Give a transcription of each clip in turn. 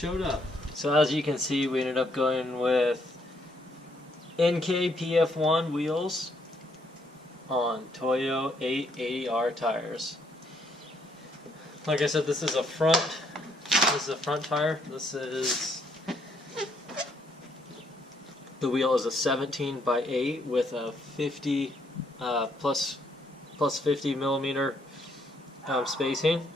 showed up. So as you can see, we ended up going with Enkei PF01 wheels on Toyo R888R tires. Like I said, this is a front tire. The wheel is a 17 by 8 with a 50 plus 50 millimeter spacing,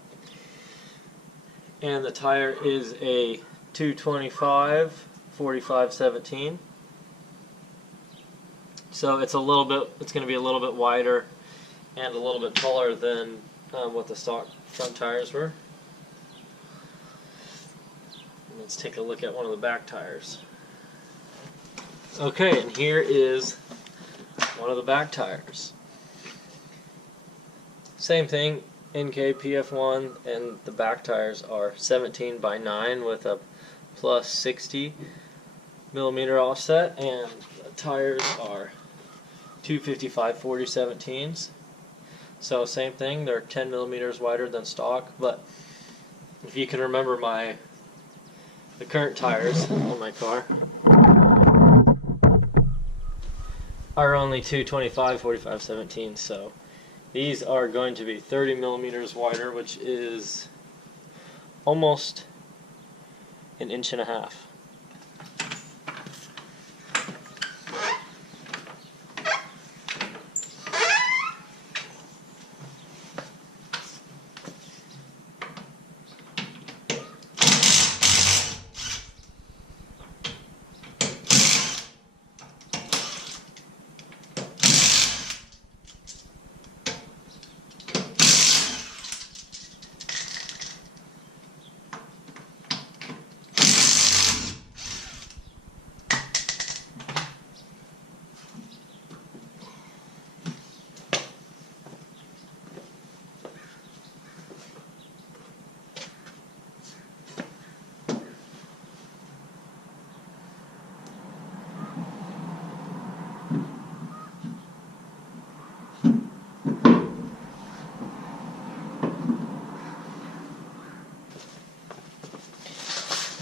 and the tire is a 225 45/17. So it's going to be a little bit wider and a little bit taller than what the stock front tires were. Let's take a look at one of the back tires. Okay, and here is one of the back tires. Same thing, Enkei PF01, and the back tires are 17 by 9 with a plus 60 millimeter offset, and the tires are 255 40/17s. So same thing, they're 10 millimeters wider than stock, but if you can remember the current tires on my car are only 225 45/17, so these are going to be 30 millimeters wider, which is almost an inch and a half.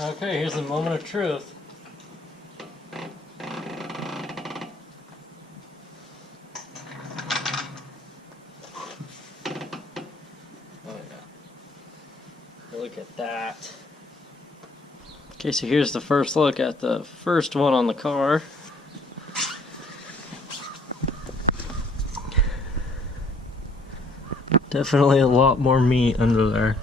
Okay, here's the moment of truth. Oh yeah. Look at that. Okay, so here's the first look at the first one on the car. Definitely a lot more meat under there.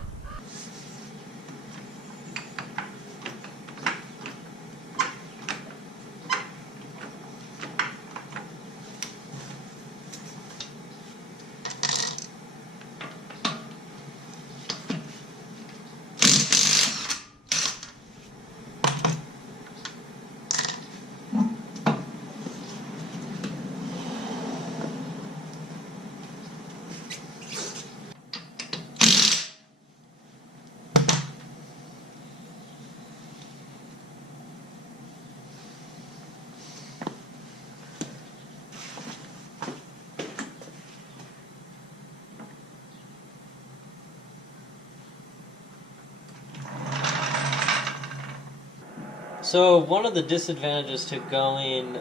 So one of the disadvantages to going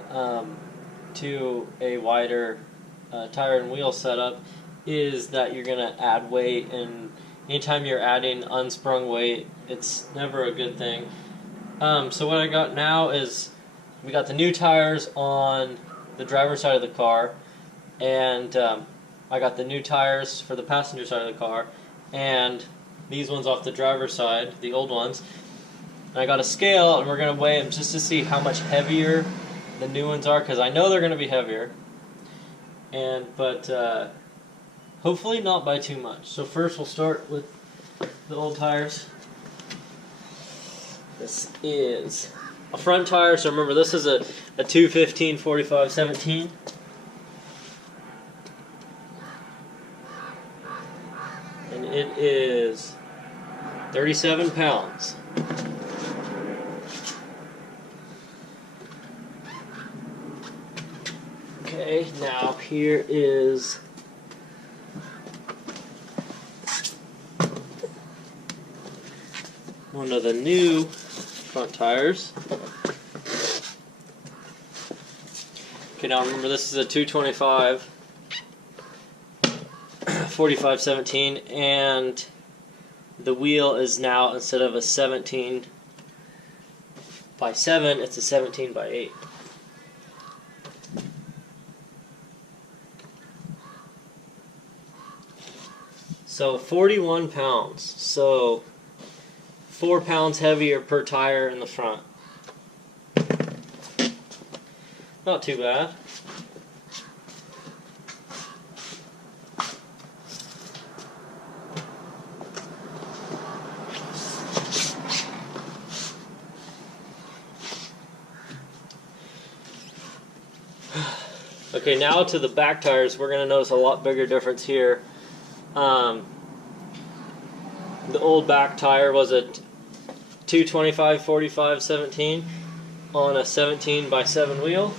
to a wider tire and wheel setup is that you're going to add weight, and anytime you're adding unsprung weight, it's never a good thing. So what I got now is we got the new tires on the driver's side of the car, and I got the new tires for the passenger side of the car, and these ones off the driver's side, the old ones. And I got a scale, and we're going to weigh them just to see how much heavier the new ones are, because I know they're going to be heavier, but hopefully not by too much. So first we'll start with the old tires. This is a front tire, so remember this is a 215 45/17. And it is 37 pounds. Okay, now here is one of the new front tires. Okay, now remember this is a 225 45/17, and the wheel is now, instead of a 17/7, it's a 17/8. So 41 pounds. So 4 pounds heavier per tire in the front. Not too bad. Okay, now to the back tires. We're going to notice a lot bigger difference here. The old back tire was a 225 45/17 on a 17/7 wheel.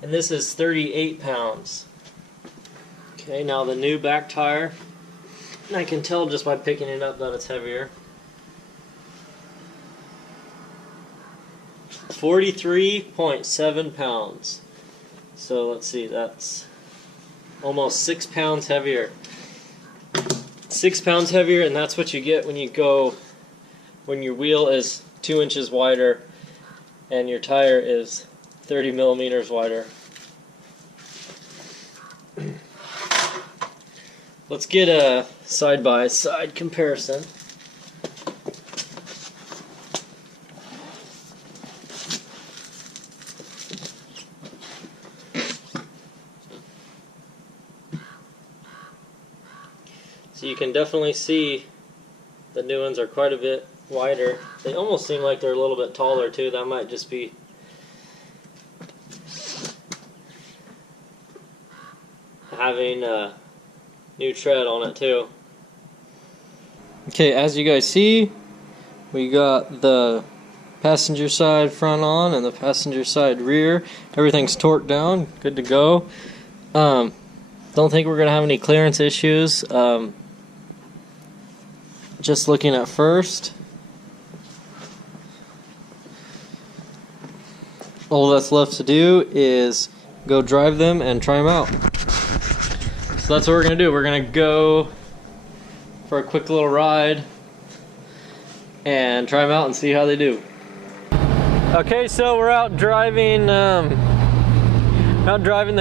And this is 38 pounds. Okay, now the new back tire, and I can tell just by picking it up that it's heavier. 43.7 pounds. So let's see, that's almost 6 pounds heavier. 6 pounds heavier, and that's what you get when your wheel is 2 inches wider and your tire is 30 millimeters wider. Let's get a side-by-side comparison. So you can definitely see the new ones are quite a bit wider. They almost seem like they're a little bit taller too. That might just be having a new tread on it too. Okay, as you guys see, we got the passenger side front on and the passenger side rear. Everything's torqued down, good to go. Don't think we're gonna have any clearance issues. Just looking at first, all that's left to do is go drive them and try them out. So that's what we're gonna do. We're gonna go for a quick little ride and try them out and see how they do. Okay, so we're out driving the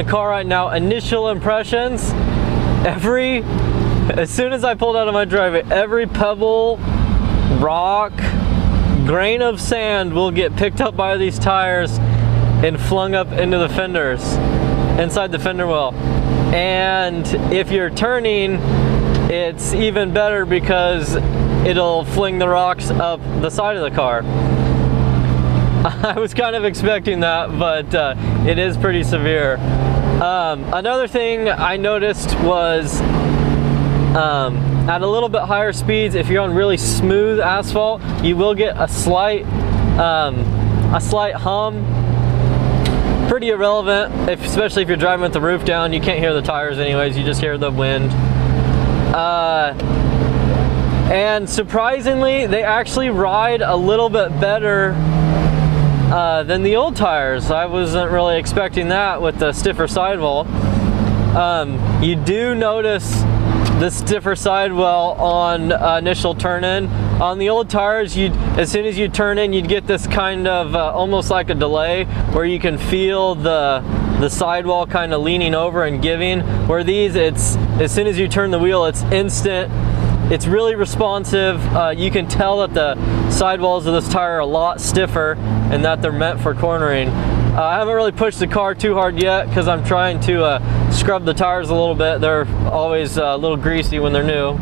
car right now. Initial impressions, as soon as I pulled out of my driveway, every pebble, rock, grain of sand will get picked up by these tires and flung up into the fenders, inside the fender well. And if you're turning, it's even better because it'll fling the rocks up the side of the car. I was kind of expecting that, but it is pretty severe. Another thing I noticed was at a little bit higher speeds, if you're on really smooth asphalt, you will get a slight hum. Pretty irrelevant, especially if you're driving with the roof down. You can't hear the tires anyways, you just hear the wind. And surprisingly, they actually ride a little bit better than the old tires. I wasn't really expecting that with the stiffer sidewall. You do notice the stiffer sidewall on initial turn-in. On the old tires, as soon as you turn in, you'd get this kind of almost like a delay where you can feel the sidewall kind of leaning over and giving. Where these, it's as soon as you turn the wheel, it's instant. It's really responsive. You can tell that the sidewalls of this tire are a lot stiffer and that they're meant for cornering. I haven't really pushed the car too hard yet because I'm trying to scrub the tires a little bit. They're always a little greasy when they're new.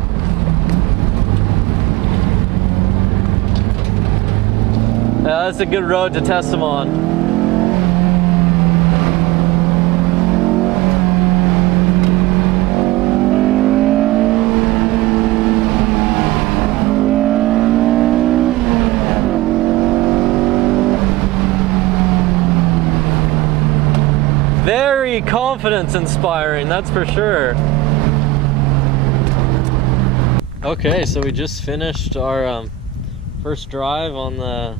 That's a good road to test them on. Very confidence inspiring, that's for sure. Okay, so we just finished our first drive on the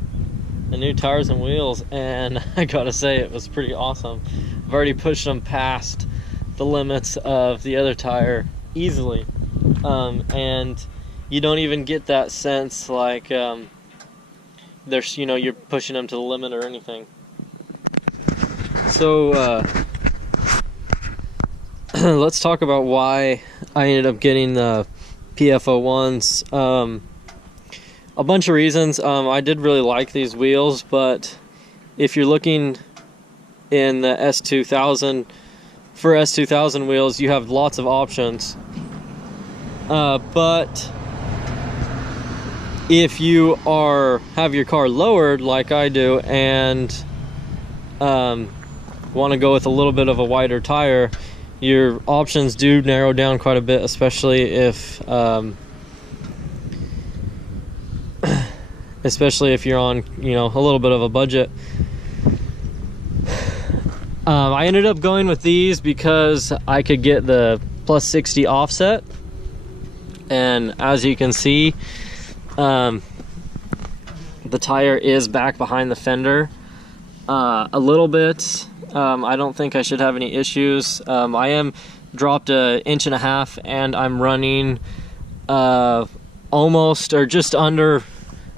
new tires and wheels, and I gotta say it was pretty awesome. I've already pushed them past the limits of the other tire easily, and you don't even get that sense like there's, you know, you're pushing them to the limit or anything. So let's talk about why I ended up getting the PF01s. A bunch of reasons. I did really like these wheels, but if you're looking in the S2000, for S2000 wheels, you have lots of options. But if you have your car lowered like I do and want to go with a little bit of a wider tire, your options do narrow down quite a bit, especially if you're on, you know, a little bit of a budget. I ended up going with these because I could get the plus 60 offset, and as you can see, the tire is back behind the fender a little bit. I don't think I should have any issues. I am dropped 1.5 inches, and I'm running almost or just under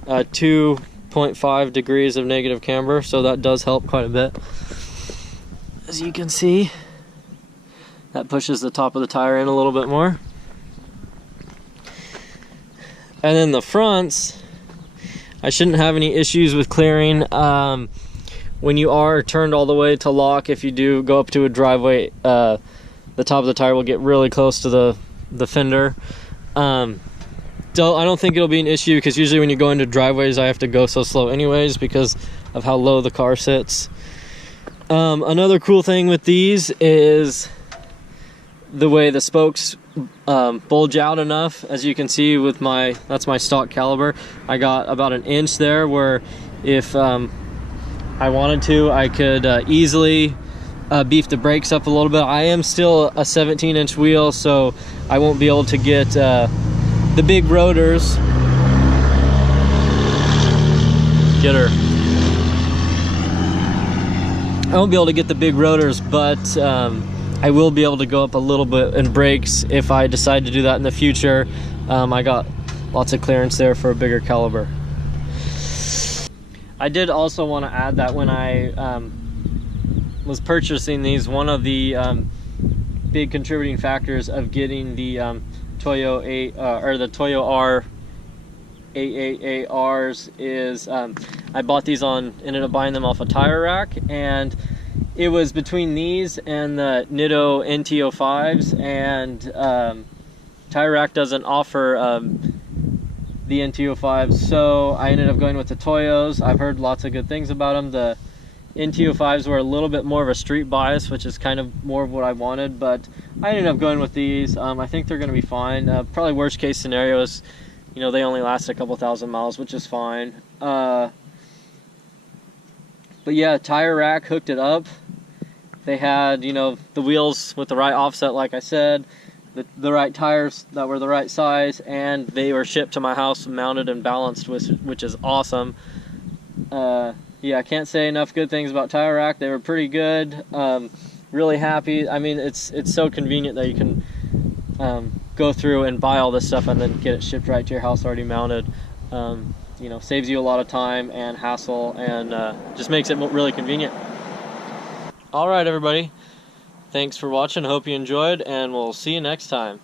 2.5 degrees of negative camber, so that does help quite a bit. As you can see, that pushes the top of the tire in a little bit more. And then the fronts, I shouldn't have any issues with clearing. When you are turned all the way to lock, if you do go up to a driveway, the top of the tire will get really close to the fender. I don't think it'll be an issue, because usually when you go into driveways, I have to go so slow anyways because of how low the car sits. Another cool thing with these is the way the spokes bulge out enough. As you can see with that's my stock caliber. I got about 1 inch there, where if I wanted to, I could easily beef the brakes up a little bit. I am still a 17-inch wheel, so I won't be able to get the big rotors. Get her. I won't be able to get the big rotors, but I will be able to go up a little bit in brakes if I decide to do that in the future. I got lots of clearance there for a bigger caliber. I did also want to add that when I was purchasing these, one of the big contributing factors of getting the Toyo R888Rs is I bought these ended up buying them off a tire rack, and it was between these and the Nitto NT05s, and tire rack doesn't offer the NT05s, so I ended up going with the Toyos. I've heard lots of good things about them. The NT05s were a little bit more of a street bias, which is kind of more of what I wanted, but I ended up going with these. I think they're going to be fine. Probably worst case scenario is, you know, they only last a couple thousand miles, which is fine. But yeah, tire rack hooked it up. They had, you know, the wheels with the right offset, like I said, the right tires that were the right size, and they were shipped to my house mounted and balanced, which is awesome. Yeah, I can't say enough good things about tire rack. They were pretty good. Really happy. I mean, it's so convenient that you can go through and buy all this stuff and then get it shipped right to your house already mounted. You know, saves you a lot of time and hassle, and just makes it really convenient. All right, everybody. Thanks for watching. Hope you enjoyed, and we'll see you next time.